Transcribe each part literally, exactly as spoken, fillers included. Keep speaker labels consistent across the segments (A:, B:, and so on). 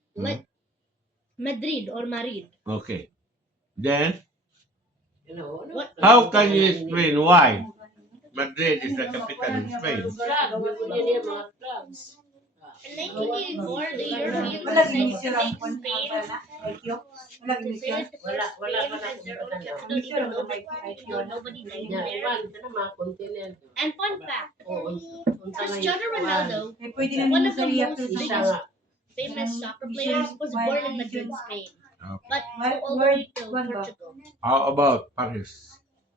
A: like Madrid or Madrid.
B: Okay. Then,
A: What?
B: how can you explain why Madrid is the capital of Spain?
A: In nineteen eighty-four, the Europeans
C: Wala
A: decided
C: ginisyo
A: to
C: lang
A: make
C: kung
A: Spain
C: I Q. Wala ginisyo.
A: decided to put Spain as their own capital, even though, though nobody liked there. And fun fact, Cristiano Ronaldo,
C: Eh, pwede na
A: one
C: nimo
A: of the
C: sa iya
A: most
C: to
A: biggest famous soccer players, was born in Madrid, Spain,
B: Okay.
A: but
C: Word,
A: flew all the
C: word,
A: way to
C: one ba?
A: Portugal.
B: How about Paris?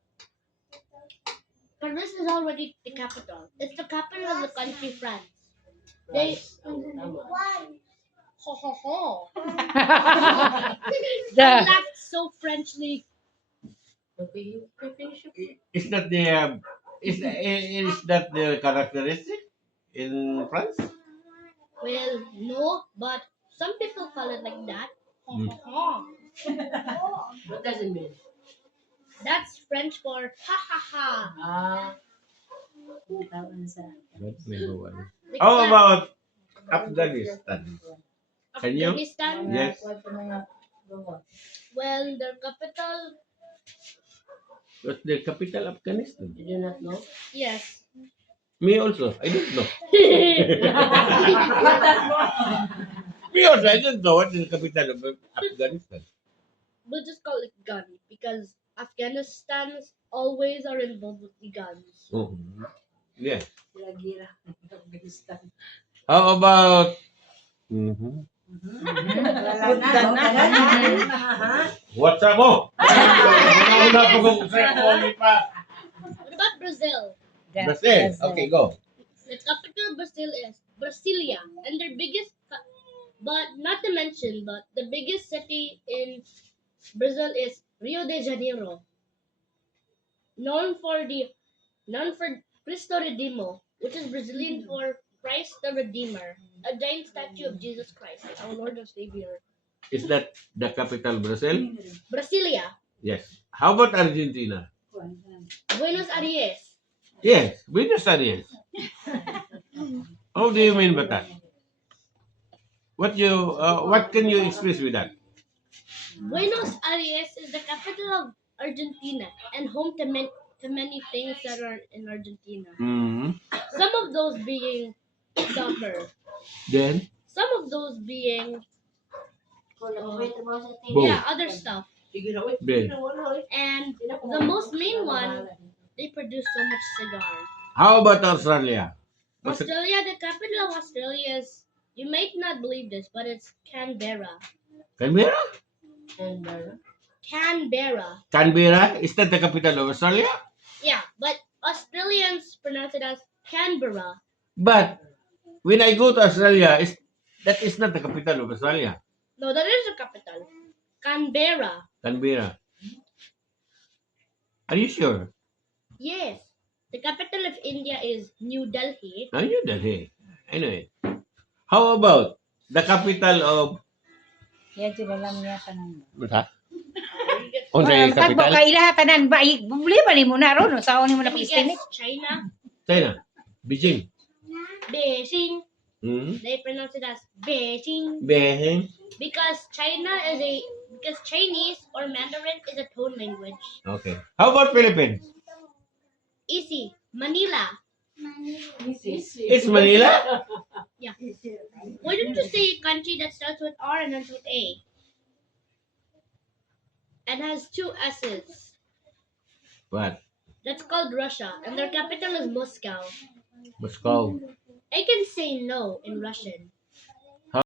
A: Paris is already the capital. It's the capital of the country France. They ho ho ho.
D: The
A: I laughed so Frenchly.
B: Is that the uh, is is that the characteristic in France?
A: Well, no, but some people call it like that. Ho
B: Mm.
A: ho ho. That's French for ha ha ha.
B: That's number one.
A: Like
B: How
A: that.
B: about Afghanistan? Can you?
A: Afghanistan.
B: Yes.
A: Well, their capital.
B: What's the capital of Afghanistan?
A: Yes.
B: Me also. I don't know. Me also. I don't know what is the capital of Afghanistan.
A: We'll just call it gun because Afghanistan's always are involved with the guns.
B: Mhm. Yes.
C: Gira-gira.
B: How about? Mhm.
C: Wala na. Wala na.
B: What's up mo? Una-una po kung sa Oli pa.
A: What about Brazil?
B: Brazil. Okay, go.
A: The capital of Brazil is Brasilia, and their biggest, ca- but not to mention, but the biggest city in Brazil is Rio de Janeiro, known for the known for Cristo Redimo, which is Brazilian for Christ the Redeemer, a giant statue of Jesus Christ, our Lord and Savior.
B: Is that the capital, Brazil?
A: Brasilia,
B: Yes. How about Argentina?
A: Buenos Aires.
B: Yes, Buenos Aires. How do you mean by that? What you uh, what can you express with that?
A: Buenos Aires is the capital of Argentina and home to, man- to many things that are in Argentina.
B: Hmm.
A: Some of those being soccer,
B: Then
A: some of those being
B: boom.
A: yeah other stuff,
B: Then
A: and the most main one, they produce so much cigar.
B: how about Australia? What's it?
A: Australia, the capital of Australia is, you might not believe this, but it's Canberra.
B: Canberra?
A: Canberra.
B: Canberra? Is that the capital of Australia?
A: Yeah, but Australians pronounce it as Canberra.
B: But when I go to Australia, is that is not the capital of Australia.
A: No, that is the capital. Canberra.
B: Canberra. Are you sure?
A: Yes. The capital of India is New Delhi.
B: Are you Delhi? Anyway, how about the capital of
D: Yan sila lang niya tanan.
B: ha? Unsa yung
D: Tagbo
B: capital?
D: ka ila tanan ba buli ba nimo na ron sa ni mo na
A: Can you
D: pag-estimate?
A: guess China?
B: China. Beijing.
A: Beijing.
B: Hmm.
A: They pronounce it as Beijing
B: Beijing.
A: because China is a because Chinese or Mandarin is a tone language.
B: Okay. How about Philippines?
A: Easy. Manila.
B: It's Manila.
A: Yeah. Why don't you say a country that starts with R and ends with A and has two S's?
B: What?
A: That's called Russia, and their capital is Moscow.
B: Moscow.
A: I can say no in Russian.